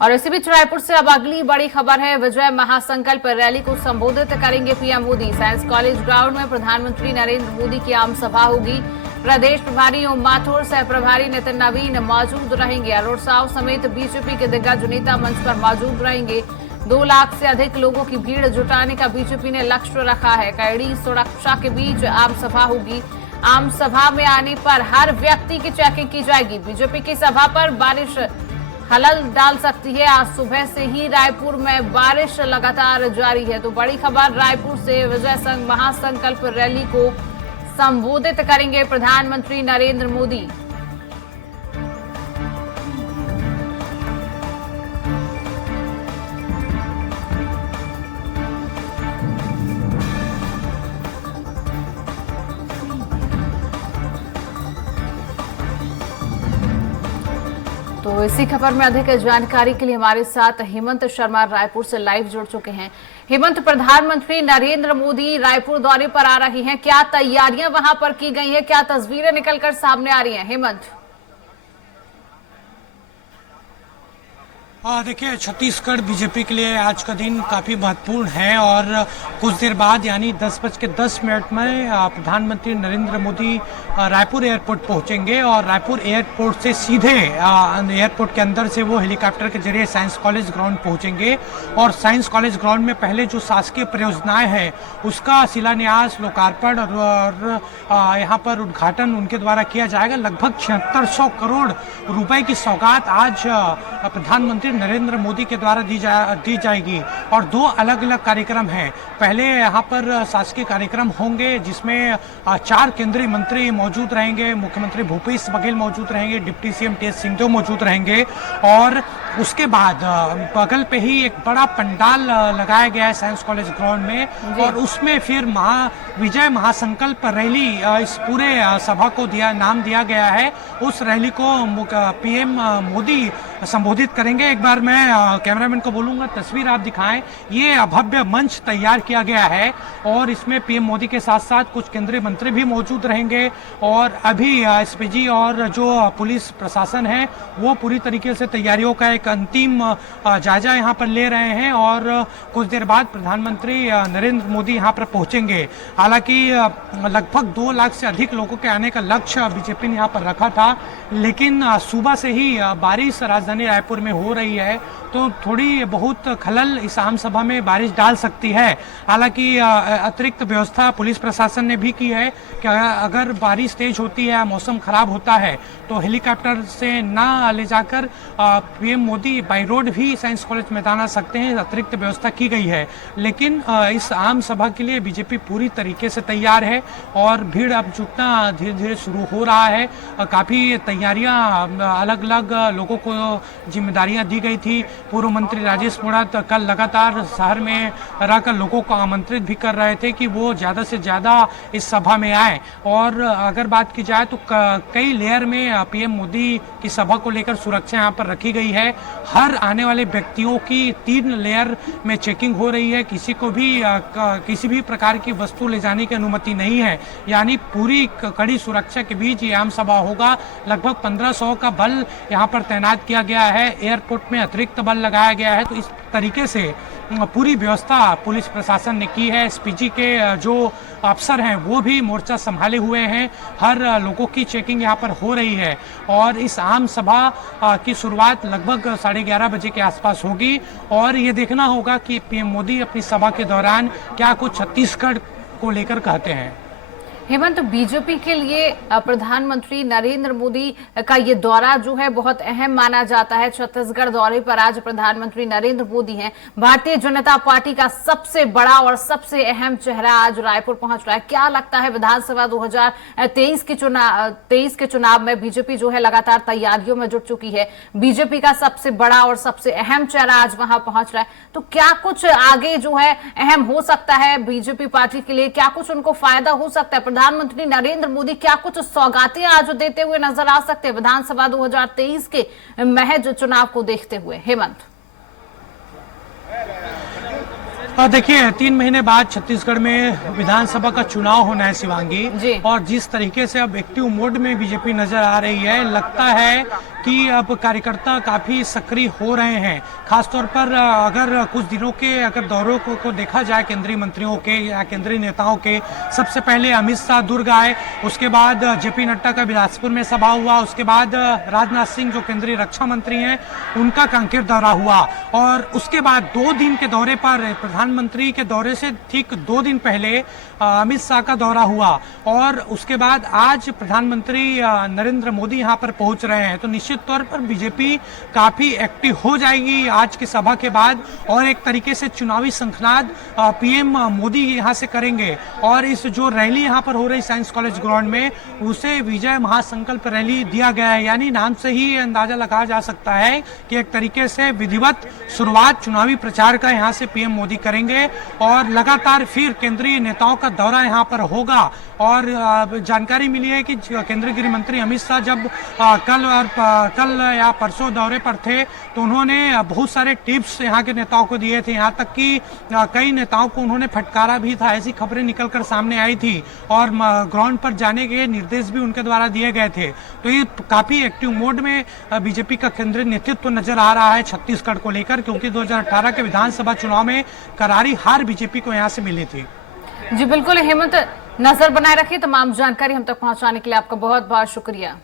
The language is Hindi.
और इसी बीच रायपुर से अब अगली बड़ी खबर है। विजय महासंकल्प रैली को संबोधित करेंगे PM Modi. Science college ground में प्रधानमंत्री नरेंद्र मोदी की आम सभा होगी। प्रदेश प्रभारी ओम माथुर, सह प्रभारी नितिन नवीन मौजूद रहेंगे। अरुण साव समेत बीजेपी के दिग्गज नेता मंच पर मौजूद रहेंगे। 2 लाख से अधिक लोगों की भीड़ जुटाने का बीजेपी ने लक्ष्य रखा है। कड़ी सुरक्षा के बीच आम सभा होगी। आम सभा में आने पर हर व्यक्ति की चेकिंग की जाएगी। बीजेपी की सभा पर बारिश खलल डाल सकती है। आज सुबह से ही रायपुर में बारिश लगातार जारी है। तो बड़ी खबर रायपुर से, विजय संघ महासंकल्प रैली को संबोधित करेंगे प्रधानमंत्री नरेंद्र मोदी। तो इसी खबर में अधिक जानकारी के लिए हमारे साथ हेमंत शर्मा रायपुर से लाइव जुड़ चुके हैं। हेमंत, प्रधानमंत्री नरेंद्र मोदी रायपुर दौरे पर आ रही हैं, क्या तैयारियां वहां पर की गई हैं, क्या तस्वीरें निकलकर सामने आ रही हैं? हेमंत, देखिए, छत्तीसगढ़ बीजेपी के लिए आज का दिन काफ़ी महत्वपूर्ण है और कुछ देर बाद यानी 10:10 में प्रधानमंत्री नरेंद्र मोदी रायपुर एयरपोर्ट पहुंचेंगे और रायपुर एयरपोर्ट से सीधे एयरपोर्ट के अंदर से वो हेलीकॉप्टर के जरिए साइंस कॉलेज ग्राउंड पहुंचेंगे। और साइंस कॉलेज ग्राउंड में पहले जो शासकीय परियोजनाएं हैं उसका शिलान्यास, लोकार्पण और यहाँ पर उद्घाटन उनके द्वारा किया जाएगा। लगभग 7600 करोड़ रुपए की सौगात आज प्रधानमंत्री नरेंद्र मोदी के द्वारा दी जाएगी। और 2 अलग अलग कार्यक्रम हैं। पहले यहाँ पर शासकीय कार्यक्रम होंगे जिसमें 4 केंद्रीय मंत्री मौजूद रहेंगे। मुख्यमंत्री भूपेश बघेल मौजूद रहेंगे, डिप्टी सीएम टी.एस. सिंहदेव मौजूद रहेंगे। और उसके बाद बगल पे ही एक बड़ा पंडाल लगाया गया है साइंस कॉलेज ग्राउंड में और उसमें फिर विजय महासंकल्प रैली इस पूरे सभा को नाम दिया गया है। उस रैली को पीएम मोदी संबोधित करेंगे। एक बार मैं कैमरामैन को बोलूंगा तस्वीर आप दिखाएं। ये भव्य मंच तैयार किया गया है और इसमें पीएम मोदी के साथ साथ कुछ केंद्रीय मंत्री भी मौजूद रहेंगे। और अभी एसपीजी और जो पुलिस प्रशासन है वो पूरी तरीके से तैयारियों का एक अंतिम जायजा यहाँ पर ले रहे हैं और कुछ देर बाद प्रधानमंत्री नरेंद्र मोदी यहाँ पर पहुंचेंगे। हालांकि लगभग 2 लाख से अधिक लोगों के आने का लक्ष्य बीजेपी ने यहाँ पर रखा था, लेकिन सुबह से ही बारिश राजधानी रायपुर में हो रही है तो थोड़ी बहुत खलल इस आम सभा में बारिश डाल सकती है। हालांकि अतिरिक्त व्यवस्था पुलिस प्रशासन ने भी की है कि अगर बारिश तेज होती है, मौसम खराब होता है तो हेलीकॉप्टर से ना ले जाकर पीएम मोदी बाई रोड भी साइंस कॉलेज मैदान आ सकते हैं। अतिरिक्त व्यवस्था की गई है। लेकिन इस आम सभा के लिए बीजेपी पूरी तरीके से तैयार है और भीड़ अब जुटना धीरे धीरे शुरू हो रहा है। काफ़ी तैयारियां अलग अलग लोगों को जिम्मेदारियां दी गई थी। पूर्व मंत्री राजेश मुणत कल लगातार शहर में रहकर लोगों को आमंत्रित भी कर रहे थे कि वो ज़्यादा से ज़्यादा इस सभा में आए। और अगर बात की जाए तो कई लेयर में पीएम मोदी की सभा को लेकर सुरक्षा यहाँ पर रखी गई है। हर आने वाले व्यक्तियों की 3 लेयर में चेकिंग हो रही है। किसी को भी किसी भी प्रकार की वस्तु ले जाने की अनुमति नहीं है। यानी पूरी कड़ी सुरक्षा के बीच ये आम सभा होगा। लगभग 1500 का बल यहाँ पर तैनात किया गया है। एयरपोर्ट में अतिरिक्त बल लगाया गया है। तो इस तरीके से पूरी व्यवस्था पुलिस प्रशासन ने की है। एसपीजी के जो अफसर हैं वो भी मोर्चा संभाले हुए हैं। हर लोगों की चेकिंग यहाँ पर हो रही है और इस आम सभा की शुरुआत लगभग 11:30 बजे के आसपास होगी। और ये देखना होगा कि पीएम मोदी अपनी सभा के दौरान क्या कुछ छत्तीसगढ़ को लेकर कहते हैं। हेमंत, बीजेपी के लिए प्रधानमंत्री नरेंद्र मोदी का ये दौरा जो है बहुत अहम माना जाता है। छत्तीसगढ़ दौरे पर आज प्रधानमंत्री नरेंद्र मोदी हैं। भारतीय जनता पार्टी का सबसे बड़ा और सबसे अहम चेहरा आज रायपुर पहुंच रहा है। क्या लगता है विधानसभा 2023 के चुनाव में बीजेपी जो है लगातार तैयारियों में जुट चुकी है। बीजेपी का सबसे बड़ा और सबसे अहम चेहरा आज वहां पहुंच रहा है, तो क्या कुछ आगे जो है अहम हो सकता है बीजेपी पार्टी के लिए? क्या कुछ उनको फायदा हो सकता है? प्रधानमंत्री नरेंद्र मोदी क्या कुछ सौगातें आज देते हुए नजर आ सकते हैं विधानसभा 2023 के महज चुनाव को देखते हुए? हेमंत, देखिए 3 महीने बाद छत्तीसगढ़ में विधानसभा का चुनाव होना है शिवांगी जी। और जिस तरीके से अब एक्टिव मोड में बीजेपी नजर आ रही है, लगता है कि अब कार्यकर्ता काफी सक्रिय हो रहे हैं। खासतौर पर अगर कुछ दिनों के अगर दौरों को देखा जाए केंद्रीय मंत्रियों के या केंद्रीय नेताओं के, सबसे पहले अमित शाह दुर्ग आए, उसके बाद जेपी नड्डा का बिलासपुर में सभा हुआ, उसके बाद राजनाथ सिंह जो केंद्रीय रक्षा मंत्री हैं उनका कांकेर दौरा हुआ और उसके बाद 2 दिन के दौरे पर प्रधानमंत्री के दौरे से ठीक 2 दिन पहले अमित शाह का दौरा हुआ और उसके बाद आज प्रधानमंत्री नरेंद्र मोदी यहां पर पहुंच रहे हैं। तो निश्चित तौर पर बीजेपी काफी एक्टिव हो जाएगी आज की सभा के बाद और एक तरीके से चुनावी शंखनाद पीएम मोदी यहां से करेंगे और इस जो रैली यहां पर हो रही साइंस कॉलेज ग्राउंड में, उसे विजय महासंकल्प रैली दिया गया है। यानी नाम से ही अंदाजा लगाया जा सकता है कि एक तरीके से विधिवत शुरुआत चुनावी प्रचार का यहां से पीएम मोदी करेंगे और लगातार फिर केंद्रीय नेताओं का दौरा यहां पर होगा। और जानकारी मिली है कि केंद्रीय गृह मंत्री अमित शाह जब कल या परसों दौरे पर थे तो उन्होंने बहुत सारे टिप्स यहाँ के नेताओं को दिए थे, यहाँ तक कि कई नेताओं को उन्होंने फटकारा भी था। ऐसी खबरें निकलकर सामने आई थी और ग्राउंड पर जाने के निर्देश भी उनके द्वारा दिए गए थे। तो ये काफी एक्टिव मोड में बीजेपी का केंद्रीय नेतृत्व नजर आ रहा है छत्तीसगढ़ को लेकर, क्योंकि 2018 के विधानसभा चुनाव में करारी हार बीजेपी को यहाँ से मिली थी। जी बिल्कुल हेमंत, नजर बनाए रखिए। तमाम जानकारी हम तक पहुंचाने के लिए आपका बहुत बहुत शुक्रिया।